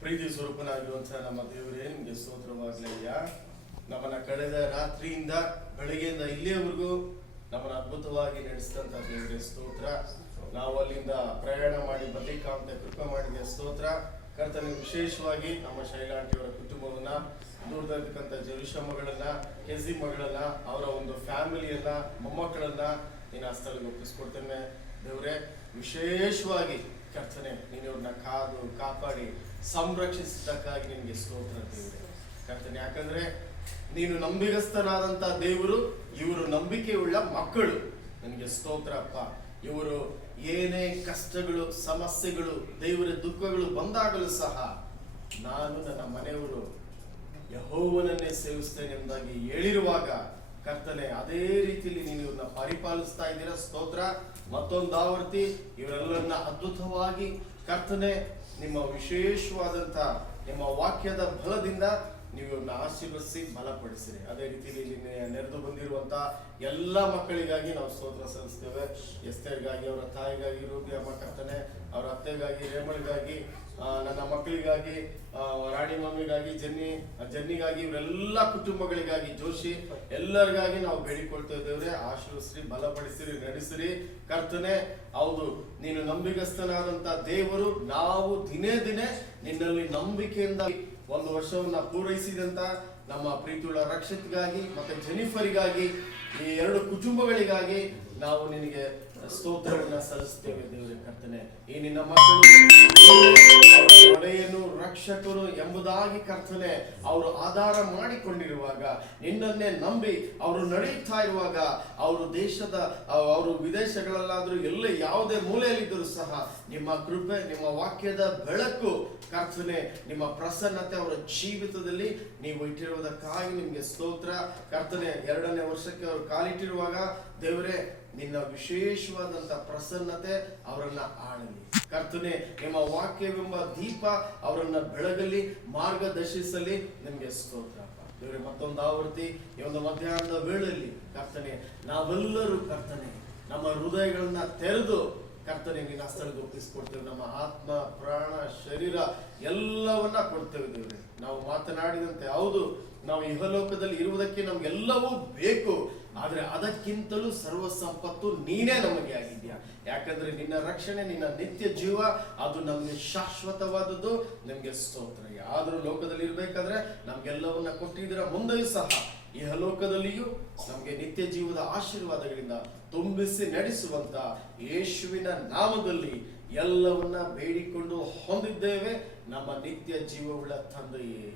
ಪ್ರೀತಿ ಸ್ವರೂಪನಾಗಿರುವಂತಹ ನಮ್ಮ ದೇವರೇ, ನಿಮಗೆ ಸ್ತೋತ್ರವಾಗಲಯ್ಯ. ನಮ್ಮನ್ನ ಕಳೆದ ರಾತ್ರಿಯಿಂದ ಬೆಳಗ್ಗೆಯಿಂದ ಇಲ್ಲಿಯವರೆಗೂ ನಮ್ಮನ್ನ ಅದ್ಭುತವಾಗಿ ನಡೆಸಿದಂತ ದೇವರೇ ಸ್ತೋತ್ರ. ನಾವು ಅಲ್ಲಿಂದ ಪ್ರಯಾಣ ಮಾಡಿ ಬರ್ಲಿಕ್ಕಾಂತ ಕೃಪೆ ಮಾಡಿದ ಸ್ತೋತ್ರ. ಕರ್ತನೆ, ವಿಶೇಷವಾಗಿ ನಮ್ಮ ಶೈಲಾಂಟಿಯವರ ಕುಟುಂಬವನ್ನ, ದೂರದಲ್ಲಿರ್ತಕ್ಕಂಥ ಜರುಷ ಮಗಳನ್ನ, ಕೆಸಿ ಮಗಳನ್ನ, ಅವರ ಒಂದು ಫ್ಯಾಮಿಲಿಯನ್ನ, ಮೊಮ್ಮಕ್ಕಳನ್ನ ನೀನು ಆ ಸ್ಥಳಕ್ಕೆ ಒಪ್ಪಿಸ್ಕೊಡ್ತೇನೆ ದೇವರೇ. ವಿಶೇಷವಾಗಿ ಕರ್ತನೆ, ನೀನು ಇವ್ರನ್ನ ಕಾದು ಕಾಪಾಡಿ ಸಂರಕ್ಷಿಸಿದ್ದಕ್ಕಾಗಿ ನಿನಗೆ ಸ್ತೋತ್ರ ದೇವರೇ ಕರ್ತನೆ. ಯಾಕಂದ್ರೆ ನೀನು ನಂಬಿಗಸ್ತನಾದಂತ ದೇವರು, ಇವರು ನಂಬಿಕೆಯುಳ್ಳ ಮಕ್ಕಳು. ನನಗೆ ಸ್ತೋತ್ರ ಅಪ್ಪ. ಇವರು ಏನೇ ಕಷ್ಟಗಳು, ಸಮಸ್ಯೆಗಳು, ದೇವರ ದುಃಖಗಳು ಬಂದಾಗಲೂ ಸಹ ನಾನು ನನ್ನ ಮನೆಯವರು ಯೆಹೋವನನ್ನೇ ಸೇವಿಸ್ತೇನೆ ಎಂಬುದಾಗಿ ಹೇಳಿರುವಾಗ ಕರ್ತನೆ, ಅದೇ ರೀತಿಯಲ್ಲಿ ನೀನು ಇವ್ರನ್ನ ಪರಿಪಾಲಿಸ್ತಾ ಇದ್ದೀರಾ. ಸ್ತೋತ್ರ. ಮತ್ತೊಂದು ಆವರ್ತಿ ಇವರೆಲ್ಲರನ್ನ ಅದ್ಭುತವಾಗಿ ಕರ್ತನೆ, ನಿಮ್ಮ ವಿಶೇಷವಾದಂತ ನಿಮ್ಮ ವಾಕ್ಯದ ಬಲದಿಂದ ನೀವು ಇವ್ರನ್ನ ಆಶೀರ್ವದಿಸಿ ಬಲಪಡಿಸಿರಿ. ಅದೇ ರೀತಿಯಲ್ಲಿ ನೆರೆದು ಬಂದಿರುವಂತ ಎಲ್ಲ ಮಕ್ಕಳಿಗಾಗಿ ನಾವು ಸ್ತೋತ್ರ ಸಲ್ಲಿಸ್ತೇವೆ. ಎಸ್ತೇರ್ಗಾಗಿ, ಅವರ ತಾಯಿಗಾಗಿ, ರೂಪಿ ಅಮ್ಮ ಕರ್ತನೆ, ಅವರ ಅತ್ತೆಗಾಗಿ, ರೇಮಳಿಗಾಗಿ, ನನ್ನ ಮಕ್ಕಳಿಗಾಗಿ, ರಾಣಿ ಮಮ್ಮಿಗಾಗಿ, ಜನ್ನಿಗಾಗಿ, ಇವರೆಲ್ಲ ಕುಟುಂಬಗಳಿಗಾಗಿ, ಜೋಶಿ ಎಲ್ಲರಿಗಾಗಿ ನಾವು ಬೇಡಿಕೊಳ್ತಾ ಇದ್ದೇವೆ. ಆಶೀರ್ವದಿಸಿರಿ, ಬಲಪಡಿಸಿರಿ, ನಡೆಸಿರಿ ಕರ್ತನೆ. ಹೌದು, ನೀನು ನಂಬಿಗಸ್ತನಾದಂತ ದೇವರು. ನಾವು ದಿನೇ ದಿನೇ ನಿನ್ನಲ್ಲಿ ನಂಬಿಕೆಯಿಂದ ಒಂದು ವರ್ಷವನ್ನ ಪೂರೈಸಿದಂತ ನಮ್ಮ ಪ್ರೀತಿಯುಳ್ಳ ರಕ್ಷಿತ್ಗಾಗಿ ಮತ್ತೆ ಜೆನಿಫರಿಗಾಗಿ, ಈ ಎರಡು ಕುಟುಂಬಗಳಿಗಾಗಿ ನಾವು ನಿನಗೆ ಸ್ತೋತ್ರವನ್ನ ಸಲ್ಲಿಸ್ತೇವೆ ದೇವರೇ ಕರ್ತನೆ. ಈ ನಿನ್ನ ಮಕ್ಕಳು ಅವರ ಒಡೆಯನು, ರಕ್ಷಕರು ಎಂಬುದಾಗಿ ಕರ್ತನೆ ಅವರು ಆಧಾರ ಮಾಡಿಕೊಂಡಿರುವಾಗ, ನಿನ್ನನ್ನೇ ನಂಬಿ ಅವರು ನಡೆಯುತ್ತಾ ಇರುವಾಗ, ಅವರು ಅವರು ವಿದೇಶಗಳಲ್ಲಾದ್ರೂ ಎಲ್ಲ ಯಾವುದೇ ಮೂಲೆಯಲ್ಲಿದ್ದರೂ ಸಹ ನಿಮ್ಮ ಕೃಪೆ, ನಿಮ್ಮ ವಾಕ್ಯದ ಬೆಳಕು ಕರ್ತನೆ, ನಿಮ್ಮ ಪ್ರಸನ್ನತೆ ಅವರ ಜೀವಿತದಲ್ಲಿ ನೀವು ಇಟ್ಟಿರುವುದಕ್ಕಾಗಿ ನಿಮ್ಗೆ ಸ್ತೋತ್ರ ಕರ್ತನೆ. 2ನೇ ವರ್ಷಕ್ಕೆ ಅವರು ಕಾಲಿಟ್ಟಿರುವಾಗ ದೇವರೇ, ನಿನ್ನ ವಿಶೇಷವಾದಂತ ಪ್ರಸನ್ನತೆ ಅವರನ್ನ ಆಳಲಿ ಕರ್ತನೆ. ನಿಮ್ಮ ವಾಕ್ಯವೆಂಬ ದೀಪ ಅವರನ್ನ ಬೆಳಗಲಿ, ಮಾರ್ಗದರ್ಶಿಸಲಿ. ನಿಮ್ಗೆ ಸ್ತೋತ್ರ ದೇವರೇ. ಮತ್ತೊಂದು ಆವೃತ್ತಿ ಈ ಒಂದು ಮಧ್ಯಾಹ್ನದ ವೇಳೆಯಲ್ಲಿ ಕರ್ತನೆ, ನಾವೆಲ್ಲರೂ ಕರ್ತನೆ ನಮ್ಮ ಹೃದಯಗಳನ್ನ ತೆರೆದು ಕರ್ತನೆ ನಿನ್ನ ಸ್ಥಳಕ್ಕೆ ಒಪ್ಪಿಸಿಕೊಡ್ತೇವೆ. ನಮ್ಮ ಆತ್ಮ, ಪ್ರಾಣ, ಶರೀರ ಎಲ್ಲವನ್ನ ಕೊಡ್ತೇವೆ ದೇವರೇ. ನಾವು ಮಾತನಾಡಿದಂತೆ, ಹೌದು, ನಾವು ಇಹಲೋಕದಲ್ಲಿ ಇರುವುದಕ್ಕೆ ನಮ್ಗೆಲ್ಲವೂ ಬೇಕು, ಆದ್ರೆ ಅದಕ್ಕಿಂತಲೂ ಸರ್ವ ಸಂಪತ್ತು ನೀನೇ ನಮಗೆ ಆಗಿದ್ಯಾ. ಯಾಕಂದ್ರೆ ನಿನ್ನ ರಕ್ಷಣೆ, ನಿನ್ನ ನಿತ್ಯ ಜೀವ, ಅದು ನಮ್ಗೆ ಶಾಶ್ವತವಾದದ್ದು. ನಿಮ್ಗೆ ಸ್ತೋತ್ರ. ಆದ್ರೂ ಲೋಕದಲ್ಲಿ ಇರ್ಬೇಕಾದ್ರೆ ನಮ್ಗೆಲ್ಲವನ್ನ ಕೊಟ್ಟಿದ್ದೀರ. ಮುಂದೆಯೂ ಸಹ ಇಹಲೋಕದಲ್ಲಿಯೂ ನಮ್ಗೆ ನಿತ್ಯ ಜೀವದ ಆಶೀರ್ವಾದಗಳಿಂದ ತುಂಬಿಸಿ ನಡೆಸುವಂತ ಯೇಸುವಿನ ನಾಮದಲ್ಲಿ ಎಲ್ಲವನ್ನ ಬೇಡಿಕೊಂಡು ಹೊಂದಿದ್ದೇವೆ ನಮ್ಮ ನಿತ್ಯ ಜೀವವುಳ್ಳ ತಂದೆಯೇ.